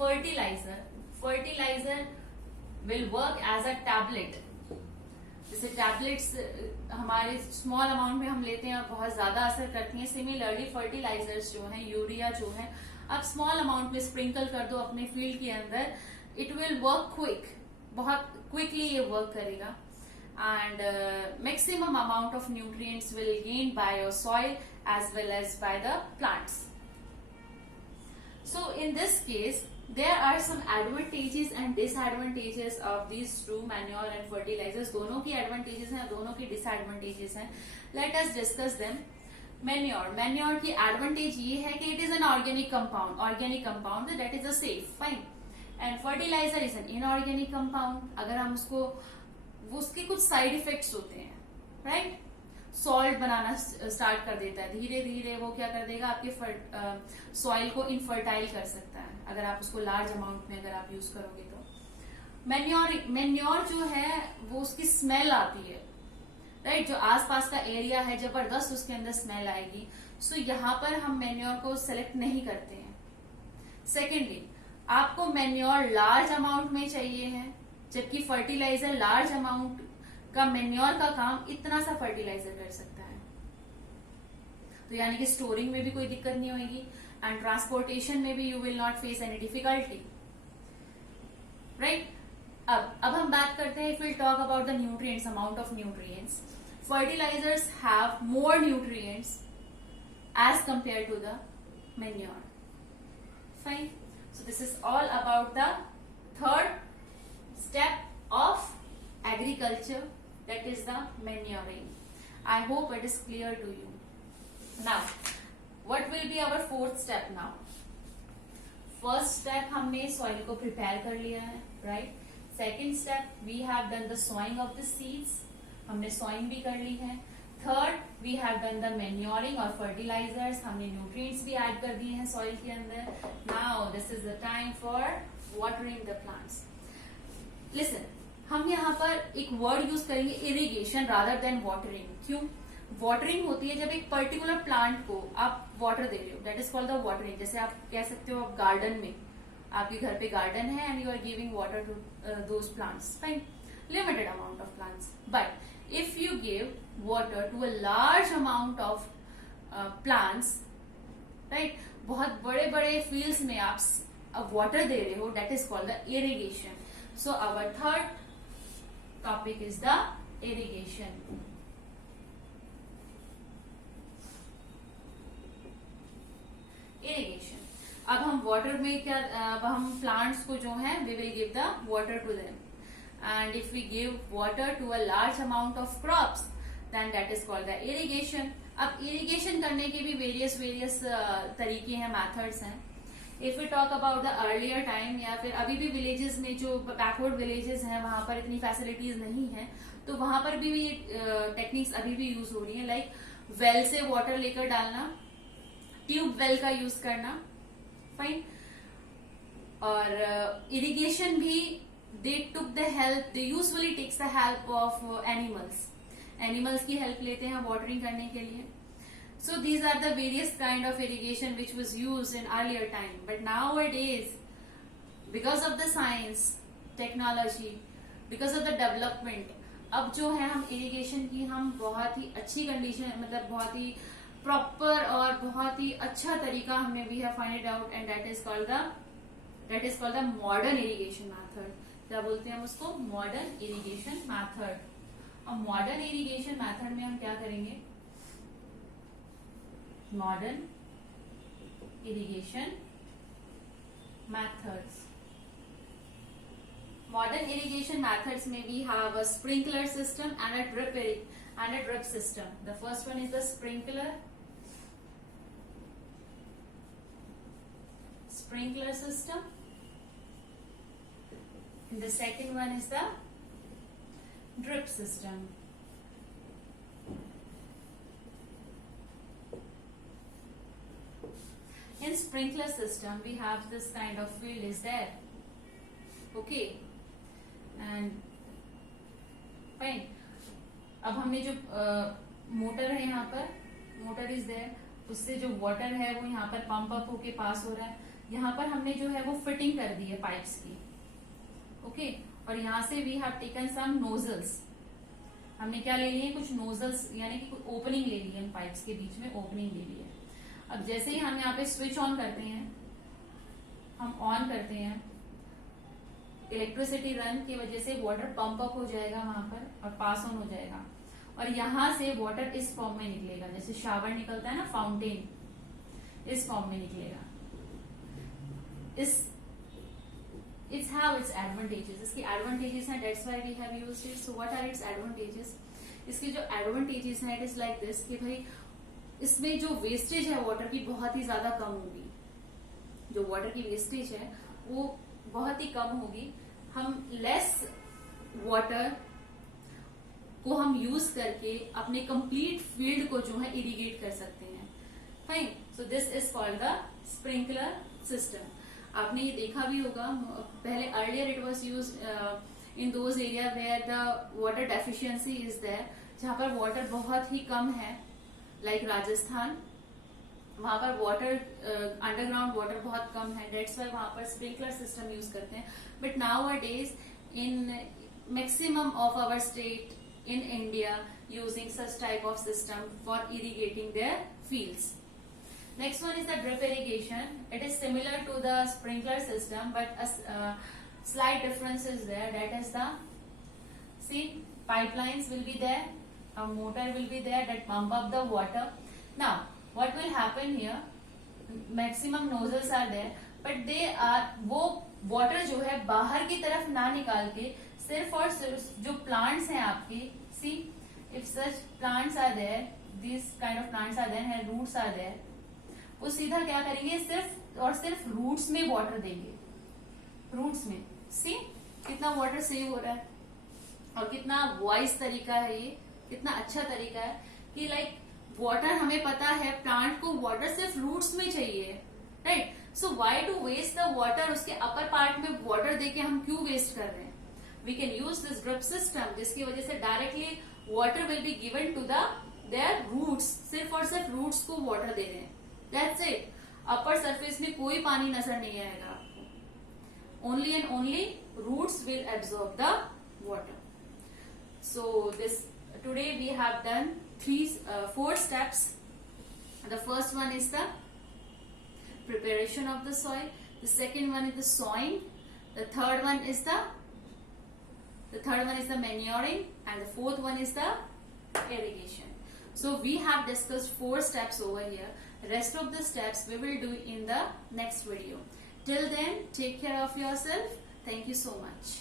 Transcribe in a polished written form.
Fertiliser will work as a tablet. जैसे tablets हमारे small amount में हम लेते हैं और बहुत ज्यादा असर करती हैं, सिमिलरली फर्टिलाइजर्स जो है, यूरिया जो है, आप स्मॉल अमाउंट में स्प्रिंकल कर दो अपने फील्ड के अंदर, इट विल वर्क क्विक, बहुत क्विकली ये वर्क करेगा। and maximum amount of nutrients will gain by your soil as well as by the plants. So in this case there are some advantages and disadvantages of these two, manure and fertilizers। दोनों की advantages हैं, दोनों की disadvantages हैं। Let us discuss them। manure की advantage ये है कि it is an organic compound that is a safe, fine, and fertilizer is an inorganic compound। अगर हम उसको, उसके कुछ साइड इफेक्ट्स होते हैं, राइट। सॉल्ट बनाना स्टार्ट कर देता है, धीरे धीरे वो क्या कर देगा, आपके सॉइल को इनफर्टाइल कर सकता है अगर आप उसको लार्ज अमाउंट में अगर आप यूज करोगे तो। मेन्योर जो है वो उसकी स्मेल आती है, राइट, जो आसपास का एरिया है जबरदस्त उसके अंदर स्मेल आएगी। सो यहाँ पर हम मेन्योर को सेलेक्ट नहीं करते हैं। सेकेंडली, आपको मेन्योर लार्ज अमाउंट में चाहिए है, जबकि फर्टिलाइजर लार्ज अमाउंट का मेन्योर का काम इतना सा फर्टिलाइजर कर सकता है। तो यानी कि स्टोरिंग में भी कोई दिक्कत नहीं होगी एंड ट्रांसपोर्टेशन में भी you will not face any difficulty, right. अब हम बात करते हैं, if will talk about the nutrients, amount of nutrients. Fertilisers have more nutrients as compare to the manure, fine. So this is all about the third step of agriculture, that is the manuring। I hope it is clear to you। Now what will be our fourth step now? First step हमने soil को prepare कर लिया है, right। Second step we have done the sowing of the seeds, हमने sowing भी कर ली है। Third we have done the manuring और fertilizers, हमने nutrients भी add कर दिए हैं soil के अंदर। Now this is the time for watering the plants। Listen, हम यहाँ पर एक वर्ड यूज करेंगे इरिगेशन रादर देन वाटरिंग। क्यों? वाटरिंग होती है जब एक पर्टिकुलर प्लांट को आप वाटर दे रहे हो, that is called the watering. जैसे आप कह सकते हो आप गार्डन में, आपके घर पे गार्डन है and you are giving water to those plants, fine, limited amount of plants. But if you give water to a large amount of plants, right, बहुत बड़े बड़े फील्ड्स में आप वाटर दे रहे हो, that is called the irrigation. So our third topic is the irrigation। irrigation, अब हम water में क्या, अब हम प्लांट्स को जो है we will give the water to them, and if we give water to a large amount of crops then that is called the irrigation। अब irrigation करने के भी various तरीके हैं, methods हैं। If you talk about the earlier time, या फिर अभी भी विलेजेस में जो बैकवर्ड विलेजेस हैं वहां पर इतनी फैसिलिटीज नहीं है, तो वहां पर भी टेक्निक्स अभी भी यूज हो रही है, लाइक वेल से वाटर लेकर डालना, ट्यूब वेल का यूज करना, फाइन। और इरिगेशन भी they took the help, they usually takes the help of animals की हेल्प लेते हैं वाटरिंग करने के लिए। So these are the various kind of irrigation which was used in earlier time, but nowadays because of the science, technology, because of the development, अब जो है हम irrigation की हम बहुत ही अच्छी कंडीशन, मतलब बहुत ही प्रॉपर और बहुत ही अच्छा तरीका हमने we have find it out, and that is called the modern irrigation method। क्या बोलते हैं हम उसको? modern irrigation method। और modern irrigation method में हम क्या करेंगे? modern irrigation methods। modern irrigation methods में we have a sprinkler system and a drip system। the first one is the sprinkler system, and the second one is the drip system। In sprinkler system we have this kind of field is there, okay, and fine। अब हमने जो motor है यहाँ पर, motor is there, उससे जो water है वो यहाँ पर पंप अप होके पास हो रहा है, यहाँ पर हमने जो है वो फिटिंग कर दी है पाइप्स की, ओके। और यहाँ से we have taken some nozzles, हमने क्या ले लिए, कुछ नोजल्स यानी कि कुछ ओपनिंग ले ली है, पाइप्स के बीच में ओपनिंग ले ली है। अब जैसे ही हम यहाँ पे स्विच ऑन करते हैं, हम ऑन करते हैं, इलेक्ट्रिसिटी रन की वजह से वाटर पंप अप हो जाएगा वहां पर और पास ऑन हो जाएगा, और यहां से वाटर इस फॉर्म में निकलेगा, जैसे शावर निकलता है ना, फाउंटेन, इस फॉर्म में निकलेगा। It's have its advantages, इसकी एडवांटेजेस हैं, that's why we have used it. So what are its advantages? इसके जो एडवांटेजेस हैं, it is like this कि भाई इसमें जो वेस्टेज है वाटर की बहुत ही ज्यादा कम होगी, जो वाटर की वेस्टेज है वो बहुत ही कम होगी। हम लेस वाटर को हम यूज करके अपने कंप्लीट फील्ड को जो है इरिगेट कर सकते हैं। Fine, so this is called the sprinkler system. आपने ये देखा भी होगा, पहले earlier it was use in those area where the water deficiency is there, जहां पर वाटर बहुत ही कम है, लाइक राजस्थान, वहां पर वाटर अंडरग्राउंड वाटर बहुत कम है, डेट्स वाई वहां पर स्प्रिंकलर सिस्टम यूज करते हैं। But nowadays in maximum of our state in India using such type of system for irrigating their fields. Next one is the drip irrigation. It is similar to the sprinkler system, but a slight difference is there. That is the, see, pipelines will be there, a motor will be there that pump up the water. Now, what will happen here? Maximum nozzles are there, but they are, वो water जो है बाहर की तरफ ना निकाल के सिर्फ और सिर्फ जो प्लांट्स हैं आपके, see, if such plants are there, this kind of plants are there and roots are there, वो सीधा क्या करेंगे, सिर्फ और सिर्फ रूट्स में वाटर देंगे, रूट्स में। सी कितना वाटर सेव हो रहा है और कितना वाइज तरीका है ये, कितना अच्छा तरीका है कि लाइक वाटर, हमें पता है प्लांट को वाटर सिर्फ रूट्स में चाहिए, right. So why to waste the water, उसके अपर पार्ट में वाटर देके हम क्यों वेस्ट कर रहे हैं? We can use this drip system, जिसकी वजह से directly water will be given to their roots, सिर्फ और सिर्फ रूट्स को वाटर दे रहे हैं, दैट्स इट। अपर सरफेस में कोई पानी नजर नहीं आएगा आपको, only and only roots will absorb the water. So this today we have done 4 steps. The first one is the preparation of the soil, the second one is the sowing, the third one is the manuring, and the fourth one is the irrigation. So we have discussed 4 steps over here. Rest of the steps we will do in the next video. Till then, take care of yourself. Thank you so much.